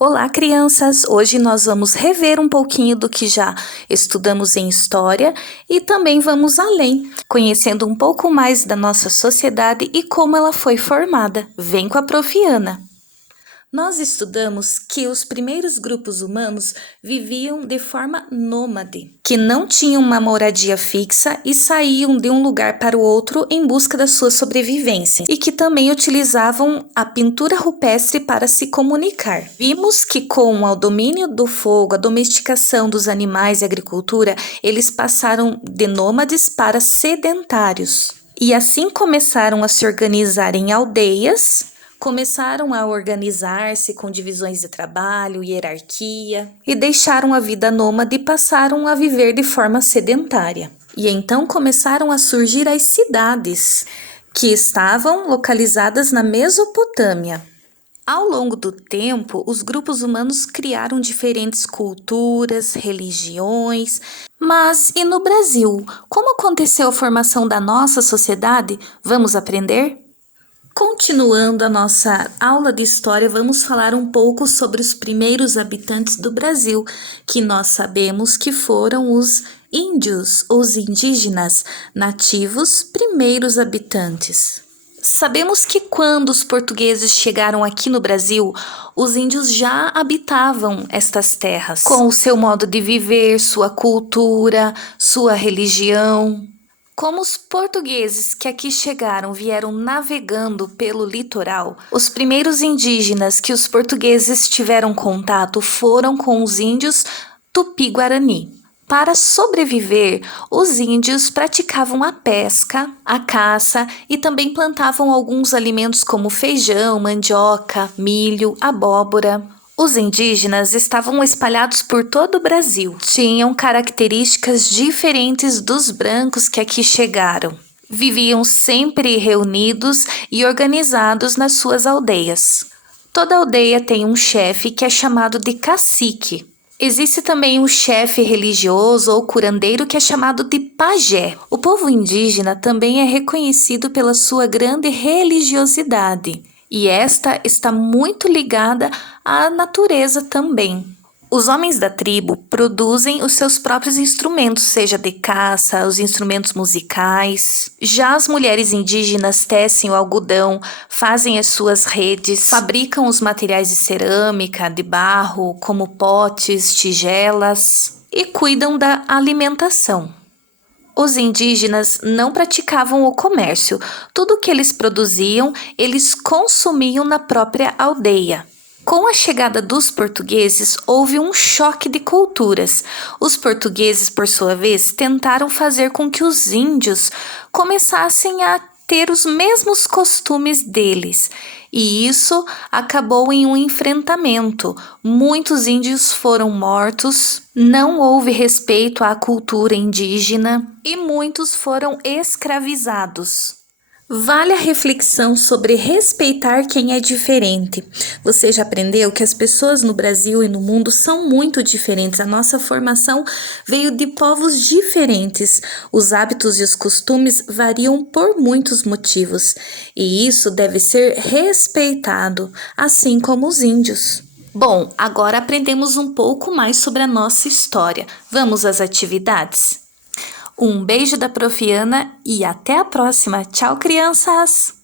Olá, crianças! Hoje nós vamos rever um pouquinho do que já estudamos em história e também vamos além, conhecendo um pouco mais da nossa sociedade e como ela foi formada. Vem com a Profiana! Nós estudamos que os primeiros grupos humanos viviam de forma nômade, que não tinham uma moradia fixa e saíam de um lugar para o outro em busca da sua sobrevivência, e que também utilizavam a pintura rupestre para se comunicar. Vimos que com o domínio do fogo, a domesticação dos animais e a agricultura, eles passaram de nômades para sedentários. E assim começaram a se organizar em aldeias. Começaram a organizar-se com divisões de trabalho, hierarquia, e deixaram a vida nômade e passaram a viver de forma sedentária. E então começaram a surgir as cidades, que estavam localizadas na Mesopotâmia. Ao longo do tempo, os grupos humanos criaram diferentes culturas, religiões, mas e no Brasil? Como aconteceu a formação da nossa sociedade? Vamos aprender? Continuando a nossa aula de história, vamos falar um pouco sobre os primeiros habitantes do Brasil, que nós sabemos que foram os índios, os indígenas, nativos, primeiros habitantes. Sabemos que quando os portugueses chegaram aqui no Brasil, os índios já habitavam estas terras, com o seu modo de viver, sua cultura, sua religião. Como os portugueses que aqui chegaram vieram navegando pelo litoral, os primeiros indígenas que os portugueses tiveram contato foram com os índios Tupi-Guarani. Para sobreviver, os índios praticavam a pesca, a caça e também plantavam alguns alimentos como feijão, mandioca, milho, abóbora. Os indígenas estavam espalhados por todo o Brasil. Tinham características diferentes dos brancos que aqui chegaram. Viviam sempre reunidos e organizados nas suas aldeias. Toda aldeia tem um chefe que é chamado de cacique. Existe também um chefe religioso ou curandeiro que é chamado de pajé. O povo indígena também é reconhecido pela sua grande religiosidade. E esta está muito ligada à natureza também. Os homens da tribo produzem os seus próprios instrumentos, seja de caça, os instrumentos musicais. Já as mulheres indígenas tecem o algodão, fazem as suas redes, fabricam os materiais de cerâmica, de barro, como potes, tigelas, e cuidam da alimentação. Os indígenas não praticavam o comércio. Tudo o que eles produziam, eles consumiam na própria aldeia. Com a chegada dos portugueses, houve um choque de culturas. Os portugueses, por sua vez, tentaram fazer com que os índios começassem a ter os mesmos costumes deles. E isso acabou em um enfrentamento. Muitos índios foram mortos, não houve respeito à cultura indígena e muitos foram escravizados. Vale a reflexão sobre respeitar quem é diferente. Você já aprendeu que as pessoas no Brasil e no mundo são muito diferentes. A nossa formação veio de povos diferentes. Os hábitos e os costumes variam por muitos motivos. E isso deve ser respeitado, assim como os índios. Bom, agora aprendemos um pouco mais sobre a nossa história. Vamos às atividades? Um beijo da Profiana e até a próxima. Tchau, crianças!